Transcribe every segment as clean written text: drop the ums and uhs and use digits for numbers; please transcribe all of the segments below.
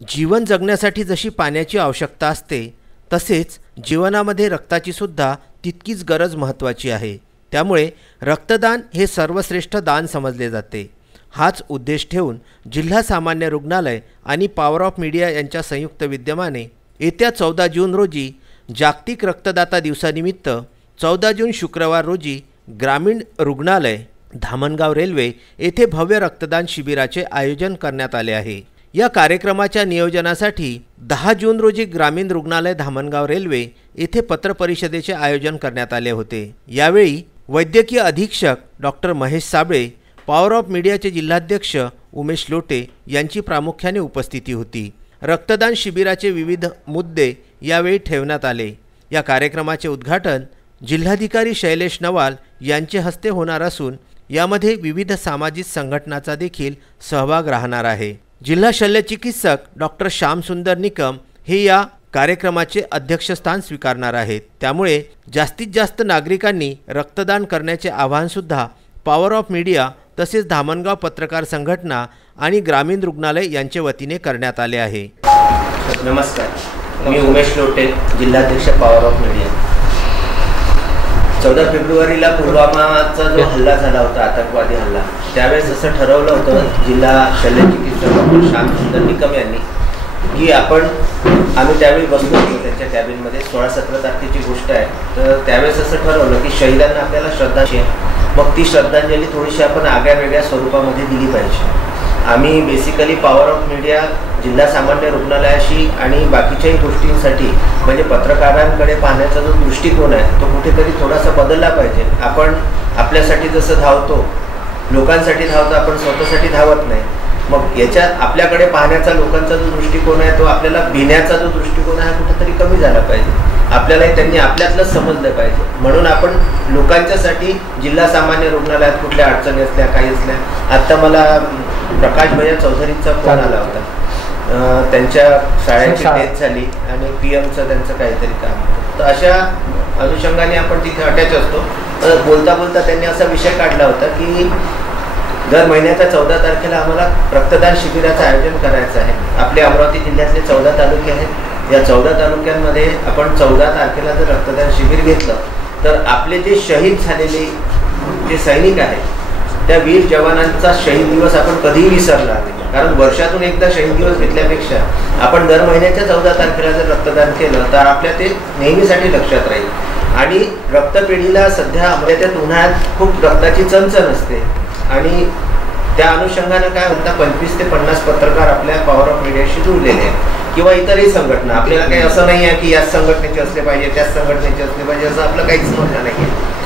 जीवन जगण्यासाठी जशी पाण्याची आवश्यकता असते तसेच जीवनामध्ये रक्ताची सुद्धा तितकीच गरज महत्त्वाची आहे। त्यामुळे रक्तदान हे सर्वश्रेष्ठ दान समजले जाते। हाच उद्देश ठेवून जिल्हा सामान्य रुग्णालय आणि पॉवर ऑफ मीडिया यांच्या संयुक्त विद्यमाने येत्या 14 जून रोजी जागतिक रक्तदाता दिवसानिमित्त 14 जून शुक्रवार रोजी ग्रामीण रुग्णालय धामणगाव रेल्वे येथे भव्य रक्तदान शिबिराचे आयोजन करण्यात आले आहे। या कार्यक्रमाच्या नियोजनासाठी 10 जून रोजी ग्रामीण रुग्णालय धामणगाव रेल्वे येथे पत्रपरिषदेचे आयोजन करण्यात आले होते। यावेळी वैद्यकीय अधीक्षक doctor Mahesh Sable, power of मीडियाचे जिल्हाध्यक्ष उमेश लोटे यांची प्रामुख्याने उपस्थिती होती। रक्तदान शिबिराचे विविध मुद्दे यावेळी ठेवण्यात आले। या कार्यक्रमाचे उद्घाटन जिल्हाधिकारी शैलेश नवाल यांचे हस्ते होणार असून यामध्ये विविध सामाजिक संघटनांचा देखील सहभाग राहणार आहे। जिल्हा शल्यचिकित्सक डॉक्टर श्यामसुंदर निकम हे या कार्यक्रमाचे अध्यक्षस्थान स्वीकारणार आहेत। त्यामुळे जास्तीत जास्त नागरिकांनी रक्तदान करण्याचे आवाहन सुद्धा पॉवर ऑफ मीडिया तसेच धामणगाव पत्रकार संघटना आणि ग्रामीण रुग्णालय यांच्या वतीने करण्यात आले आहे। नमस्कार, मी उमेश लोटे, जिल्हाध्यक्ष पॉवर ऑफ मीडिया। 14 फेब्रुवारीला पुलवामाचा जो हल्ला झाला होता, आतंकवादी हल्ला, त्यावेळेस असं ठरवलं होतं जिल्हा शल्यचिकित्सक डॉक्टर श्यामसुंदर निकम यांनी की आम्ही त्यावेळी बसलो होतो त्यांच्या कॅबिनमध्ये, 16-17 तारखेची गोष्ट आहे। तर त्यावेळेस असं ठरवलं की शहीदांना आपल्याला श्रद्धांजली, मग ती श्रद्धांजली थोडीशी आपण आगळ्या स्वरूपामध्ये दिली पाहिजे। आम्ही बेसिकली पॉवर ऑफ मीडिया जिल्हा सामान्य रुग्णालयाशी आणि बाकीच्याही गोष्टींसाठी म्हणजे पत्रकारांकडे पाहण्याचा जो दृष्टिकोन आहे तो कुठेतरी थोडासा बदलला पाहिजे। आपण आपल्यासाठी जसं धावतो, लोकांसाठी धावतो, आपण स्वतःसाठी धावत नाही। मग याच्यात आपल्याकडे पाहण्याचा लोकांचा जो दृष्टिकोन आहे तो आपल्याला भिण्याचा जो दृष्टिकोन आहे कुठेतरी कमी झाला पाहिजे। आपल्यालाही त्यांनी आपल्यातलंच समजलं पाहिजे। म्हणून आपण लोकांच्यासाठी जिल्हा सामान्य रुग्णालयात कुठल्या अडचणी असल्या, काही असल्या, आत्ता मला प्रकाश भैया चौधरींचा फोन आला होता, त्यांच्या शाळेची डेथ झाली आणि पीएमचं त्यांचं काहीतरी काम होतं। तर अशा अनुषंगाने आपण तिथे अटॅच असतो। तर बोलता बोलता त्यांनी असा विषय काढला होता की दर महिन्याच्या 14 तारखेला आम्हाला रक्तदान शिबिराचं आयोजन करायचं आहे। आपले अमरावती जिल्ह्यातले 14 तालुके आहेत। या 14 तालुक्यांमध्ये आपण 14 तारखेला जर रक्तदान शिबिर घेतलं तर आपले जे शहीद झालेले जे सैनिक आहेत त्या वीर जवानांचा शहीद दिवस आपण कधीही विसरणार नाही। कारण वर्षातून एकदा शहीद दिवस घेतल्यापेक्षा आपण दर महिन्याच्या 14 तारखेला जर रक्तदान केलं तर आपल्या ते नेहमीसाठी लक्षात राहील। आणि रक्तपेढीला सध्या अमरावतीत उन्हाळ्यात खूप रक्ताची चणचण असते आणि त्या अनुषंगानं काय म्हणतात 25 ते 50 पत्रकार आपल्या पॉवर ऑफ मीडियाशी जुळलेले आहेत किंवा इतरही संघटना। आपल्याला काही असं नाही आहे की याच संघटनेचे असले पाहिजे, त्याच संघटनेचे असले पाहिजे, असं आपलं काहीच म्हणणं नाही आहे।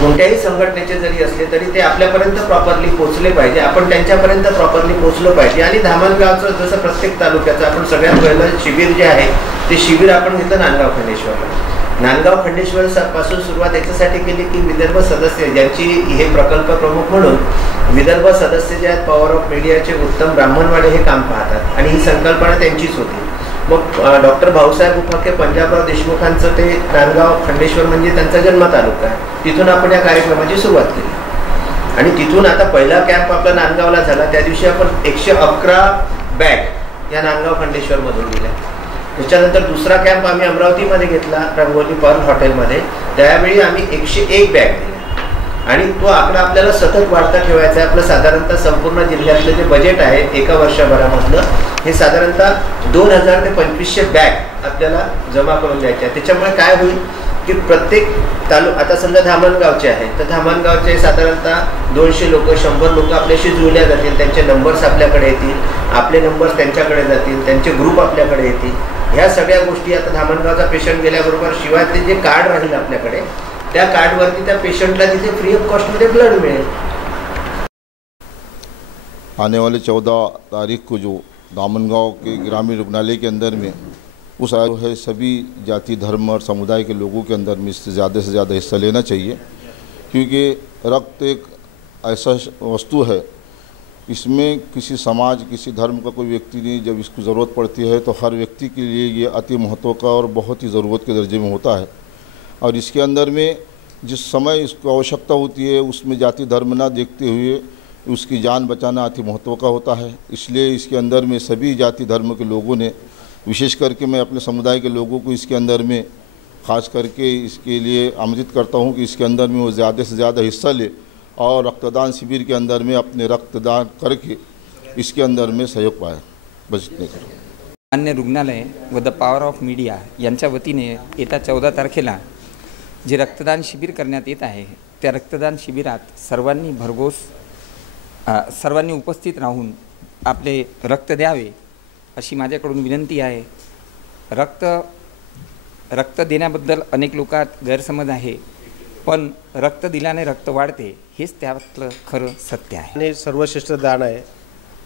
कोणत्याही संघटनेचे जरी असले तरी ते आपल्यापर्यंत प्रॉपरली पोहोचले पाहिजे, आपण त्यांच्यापर्यंत प्रॉपरली पोहोचलो पाहिजे। आणि धामणगावचं जसं प्रत्येक तालुक्याचं आपण सगळ्यात पहिलं शिबिर जे आहे ते शिबिर आपण घेतलं नांदगाव खंडेश्वरला। नांदगाव खंडेश्वर पासून सुरुवात याच्यासाठी केली की विदर्भ सदस्य ज्यांची हे प्रकल्प प्रमुख म्हणून विदर्भ सदस्य जे आहेत पॉवर ऑफ मीडियाचे उत्तम ब्राह्मणवाडे हे काम पाहतात आणि ही संकल्पना त्यांचीच होती। मग डॉक्टर भाऊसाहेब उपाखे पंजाबराव देशमुखांचं ते नांदगाव खंडेश्वर म्हणजे त्यांचा जन्म तालुका आहे, तिथून आपण या कार्यक्रमाची सुरुवात केली आणि तिथून आता पहिला कॅम्प आपला नांदगावला झाला। त्या दिवशी आपण 111 बॅग या नांदगाव खंडेश्वर मधून दिल्या। त्याच्यानंतर दुसरा कॅम्प आम्ही अमरावतीमध्ये घेतला रंगोली पर्ल हॉटेलमध्ये, त्यावेळी आम्ही 101 बॅग दिल्या आणि तो आकडा आपल्याला सतत वाढता ठेवायचा आहे। आपलं साधारणतः संपूर्ण जिल्ह्यातलं जे बजेट आहे एका वर्षभरामधलं हे साधारणतः 2000 ते 2500 बॅग आपल्याला जमा करून द्यायच्या। त्याच्यामुळे काय होईल की प्रत्येक आता समजा धामणगावचे आहेत तर धामणगावचे साधारणतः 200 लोक 100 लोक आपल्याशी जुळल्या जातील, त्यांचे नंबर्स आपल्याकडे येतील, आपले नंबर्स त्यांच्याकडे जातील, त्यांचे ग्रुप आपल्याकडे येतील। ह्या सगळ्या गोष्टी आता धामणगावचा पेशंट गेल्याबरोबर शिवाय ते जे कार्ड राहील आपल्याकडे त्या कार्डवरती त्या पेशंटला तिथे फ्री ऑफ कॉस्टमध्ये ब्लड मिळेल। आने वाले 14 तारीख को जो धामणगाव के ग्रामीण रुग्णालय के अंदर में उस है सभी जाति धर्म और समुदाय के लोगों के अंदर में इससे ज़्यादा हिस्सा लेना चाहिए, क्योंकि रक्त एक ऐसा वस्तु है, इसमें किसी समाज किसी धर्म का कोई व्यक्ति नहीं, जब इसकी ज़रूरत पड़ती है तो हर व्यक्ति के लिए ये अति महत्व का और बहुत ही ज़रूरत के दर्जे में होता है। और इसके अंदर में जिस समय इसको आवश्यकता होती है उसमें जाति धर्म ना देखते हुए उसकी जान बचाना अति महत्व का होता है। इसलिए इसके अंदर में सभी जाति धर्म के लोगों ने, विशेष करके मैं अपने समुदाय के लोगों को इसके अंदर में खास करके इसके लिए आमंत्रित करता हूं कि इसके अंदर में वो ज़्यादा से ज़्यादा हिस्सा ले और रक्तदान शिविर के अंदर में अपने रक्तदान करके इसके अंदर में सहयोग पाए। बस इतने करो। अन्य रुग्णालय व द पॉवर ऑफ मीडिया यांच्या वतीने येत्या 14 तारखेला जे रक्तदान शिबिर करण्यात येत आहे, त्या रक्तदान शिबिरात सर्वांनी उपस्थित राहून आपले रक्त द्यावे अशी माझ्याकडून विनंती आहे। रक्त देण्याबद्दल अनेक लोकांत गैरसमज आहे, पण रक्त दिल्याने रक्त वाढते हेच त्यातलं खरं सत्य आहे आणि सर्वश्रेष्ठ दान आहे।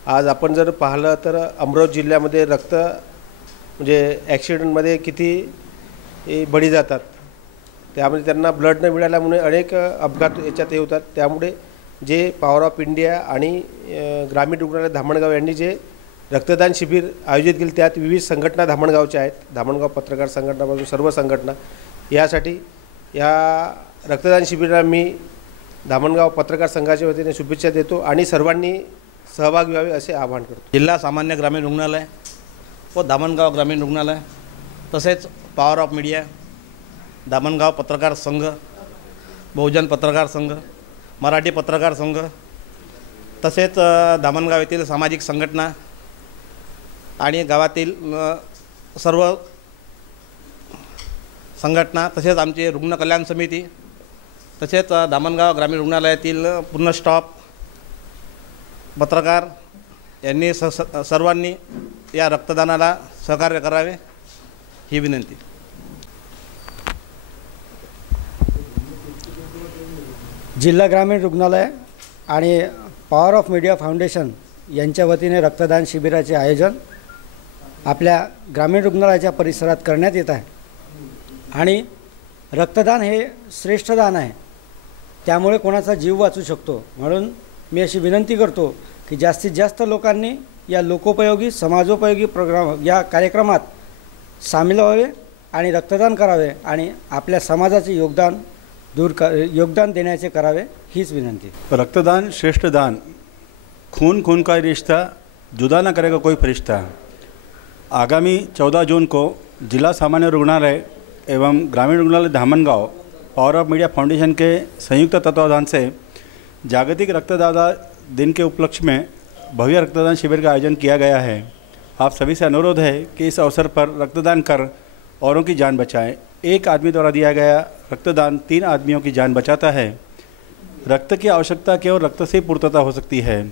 आज आपण जर पाहिलं तर अमरावती जिल्ह्यामध्ये रक्त म्हणजे ॲक्सिडेंटमध्ये किती बळी जातात, त्यामध्ये त्यांना ब्लड न मिळाल्यामुळे अनेक अपघात याच्यात होतात। त्यामुळे जे पॉवर ऑफ इंडिया आणि ग्रामीण रुग्णालय धामणगाव यांनी जे रक्तदान शिबिर आयोजित केले, त्यात विविध संघटना धामणगावच्या आहेत, धामणगाव पत्रकार संघटनापासून सर्व संघटना, यासाठी या रक्तदान शिबिराला मी धामणगाव पत्रकार संघाच्या वतीने शुभेच्छा देतो आणि सर्वांनी सहभागी व्हावे असे आवाहन करतो। जिल्हा सामान्य ग्रामीण रुग्णालय व धामणगाव ग्रामीण रुग्णालय तसेच पॉवर ऑफ मीडिया, धामणगाव पत्रकार संघ, बहुजन पत्रकार संघ, मराठी पत्रकार संघ तसेच धामणगाव येथील सामाजिक संघटना आणि गावातील सर्व संघटना तसेच आमचे रुग्ण कल्याण समिती तसेच धामणगाव ग्रामीण रुग्णालयातील पूर्ण स्टाफ, पत्रकार यांनी सर्वांनी या रक्तदानाला सहकार्य करावे ही विनंती। जिल्हा ग्रामीण रुग्णालय आणि पॉवर ऑफ मीडिया फाउंडेशन यांच्या वतीने रक्तदान शिबिराचे आयोजन आपल्या ग्रामीण रुग्णालयाच्या परिसरात करण्यात येत आहे आणि रक्तदान हे श्रेष्ठ दान आहे, त्यामुळे कोणाचा जीव वाचू शकतो। म्हणून मी अशी विनंती करतो की जास्तीत जास्त लोकांनी या लोकोपयोगी समाजोपयोगी या कार्यक्रमात सामील व्हावे आणि रक्तदान करावे आणि आपल्या समाजाचे योगदान देण्याचे करावे हीच विनंती। रक्तदान श्रेष्ठ दान, खून का रिश्ता जुदा न करेगा कोई फरिश्ता। आगामी 14 जून को जिला सामान्य रुग्णालय एवं ग्रामीण रुग्णालय Dhamangaon power of media foundation के संयुक्त तत्वावधान से जागतिक रक्तदाता दिन के उपलक्ष्य में भव्य रक्तदान शिविर का आयोजन किया गया है। आप सभी से अनुरोध है कि इस अवसर पर रक्तदान कर औरों की जान बचाएं। एक आदमी द्वारा दिया गया रक्तदान 3 आदमियों की जान बचाता है। रक्त की आवश्यकता केवल रक्त से पूर्तता हो सकती है।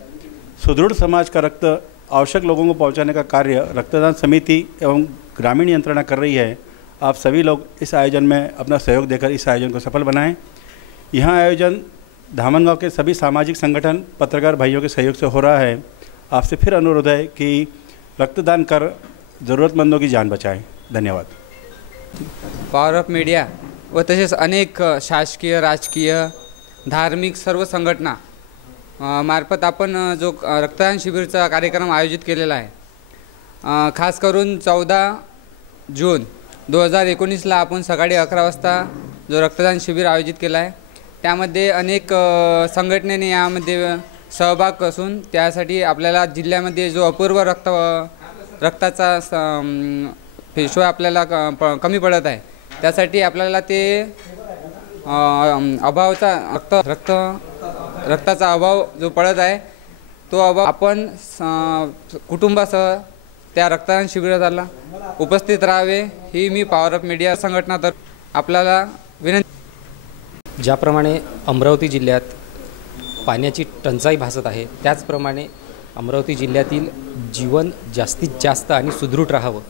सुदृढ़ समाज का रक्त आवश्यक लोगों को पहुंचाने का कार्य रक्तदान समिति एवं ग्रामीण यंत्रणा कर रही है। आप सभी लोग इस आयोजन में अपना सहयोग देकर इस आयोजन को सफल बनाएं। यह आयोजन धामणगांव के सभी सामाजिक संगठन, पत्रकार भाइयों के सहयोग से हो रहा है। आपसे फिर अनुरोध है कि रक्तदान कर ज़रूरतमंदों की जान बचाएं। धन्यवाद। पॉवर ऑफ मीडिया व तसेच अनेक शासकीय, राजकीय, धार्मिक सर्व संघटना मार्फत आपण जो रक्तदान शिबिरचा कार्यक्रम आयोजित केलेला आहे, खास करून 14 जून 2019ला आपण सकाळी 11 वाजता जो रक्तदान शिबिर आयोजित केला आहे, त्यामध्ये अनेक संघटनेने यामध्ये सहभाग असून त्यासाठी आपल्याला जिल्ह्यामध्ये जो अपूर्व रक्ताचा पेशवा आपल्याला कमी पडत आहे, त्यासाठी आपल्याला ते रक्ताचा अभाव जो पडत आहे तो अभाव आपण कुटुंबासह त्या रक्तदान शिबिराला उपस्थित राहावे ही मी पॉवर ऑफ मीडिया संघटना आपल्याला विनंती। ज्याप्रमाणे अमरावती जिल्ह्यात पाण्याची टंचाई भासत आहे, त्याचप्रमाणे अमरावती जिल्ह्यातील जीवन जास्तीत जास्त आणि सुदृढ राहावं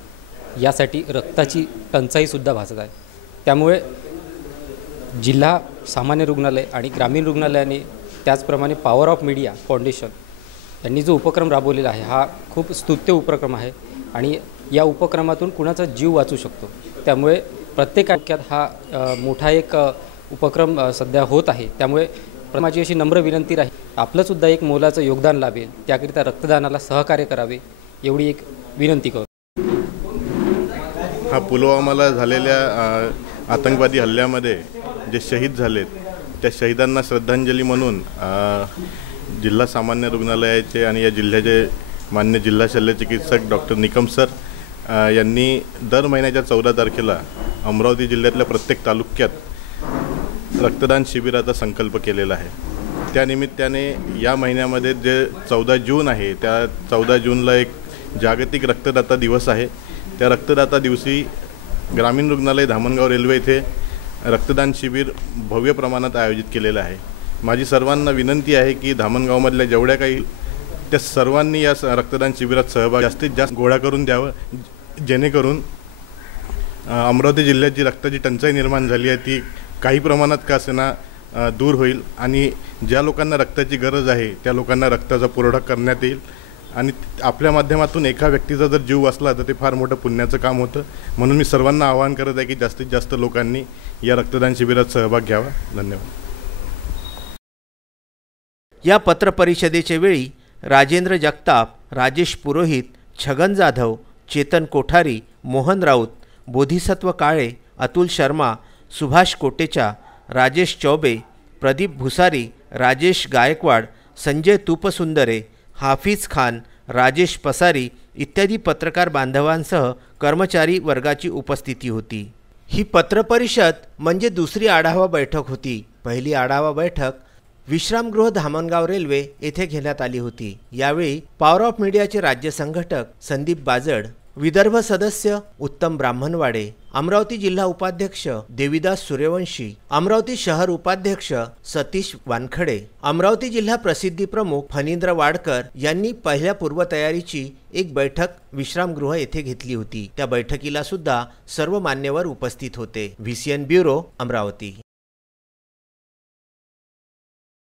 यासाठी रक्ताची टंचाईसुद्धा भासत आहे। त्यामुळे जिल्हा सामान्य रुग्णालय आणि ग्रामीण रुग्णालयाने त्याचप्रमाणे पॉवर ऑफ मीडिया फाउंडेशन यांनी जो उपक्रम राबवलेला आहे हा खूप स्तुत्य उपक्रम आहे आणि या उपक्रमातून कुणाचा जीव वाचू शकतो। त्यामुळे प्रत्येक आख्यात हा मोठा एक उपक्रम सध्या होत आहे। त्यामुळे माझी अशी नम्र विनंती राहील, आपलंसुद्धा एक मोलाचं योगदान लाभेल त्याकरिता रक्तदानाला सहकार्य करावे एवढी एक विनंती करतो। हा पुलवामाला झालेल्या आतंकवादी हल्ल्यामध्ये जे शहीद झालेत त्या शहीदांना श्रद्धांजली म्हणून जिल्हा सामान्य रुग्णालयाचे आणि या जिल्ह्याचे मान्य जिल्हा शल्यचिकित्सक डॉक्टर निकम सर यांनी दर महिन्याच्या 14 तारखेला अमरावती जिल्ह्यातल्या प्रत्येक तालुक्यात रक्तदान शिबिराचा संकल्प केलेला आहे। त्यानिमित्ताने या महिन्यामध्ये जे 14 जून आहे त्या 14 जूनला एक जागतिक रक्तदाता दिवस आहे। त्या रक्तदाता दिवशी ग्रामीण रुग्णालय धामणगाव रेल्वे येथे रक्तदान शिबिर भव्य प्रमाणात आयोजित केलेलं आहे। माझी सर्वांना विनंती आहे की धामणगावमधल्या जेवढ्या काही त्या सर्वांनी या रक्तदान शिबिरात सहभाग जास्तीत जास्त गोळा करून द्यावं, जेणेकरून अमरावती जिल्ह्यात जी रक्ताची टंचाई निर्माण झाली आहे ती काही प्रमाणात का असेना दूर होईल आणि ज्या लोकांना रक्ताची गरज आहे त्या लोकांना रक्ताचा पुरवठा करण्यात येईल आणि आपल्या माध्यमातून एका व्यक्तीचा जर जीव वाचला तर ते फार मोठं पुण्याचं काम होतं। म्हणून मी सर्वांना आवाहन करत आहे की जास्तीत जास्त लोकांनी या रक्तदान शिबिरात सहभाग घ्यावा। धन्यवाद। या पत्रपरिषदेच्या वेळी राजेंद्र जगताप, राजेश पुरोहित, छगन जाधव, चेतन कोठारी, मोहन राऊत, बोधिसत्व काळे, अतुल शर्मा, सुभाष कोटेचा, राजेश चौबे, प्रदीप भुसारी, राजेश गायकवाड, संजय तुपसुंदरे, हाफिज खान, राजेश पसारी इत्यादी पत्रकार बांधवांसह कर्मचारी वर्गाची उपस्थिती होती। ही पत्रपरिषद म्हणजे दुसरी आढावा बैठक होती। पहिली आढावा बैठक विश्रामगृह धामणगाव रेल्वे येथे घेण्यात आली होती। यावेळी पॉवर ऑफ मीडियाचे राज्य संघटक संदीप बाजड, विदर्भ सदस्य उत्तम ब्राह्मणवाडे, अमरावती जिल्हा उपाध्यक्ष देविदास सूर्यवंशी, अमरावती शहर उपाध्यक्ष सतीश वानखडे, अमरावती जिल्हा प्रसिद्धी प्रमुख फणींद्र वाडकर यांनी पहिल्या पूर्वतयारीची एक बैठक विश्रामगृह येथे घेतली होती। त्या बैठकीला सुद्धा सर्व मान्यवर उपस्थित होते। VCN bureau, Amravati.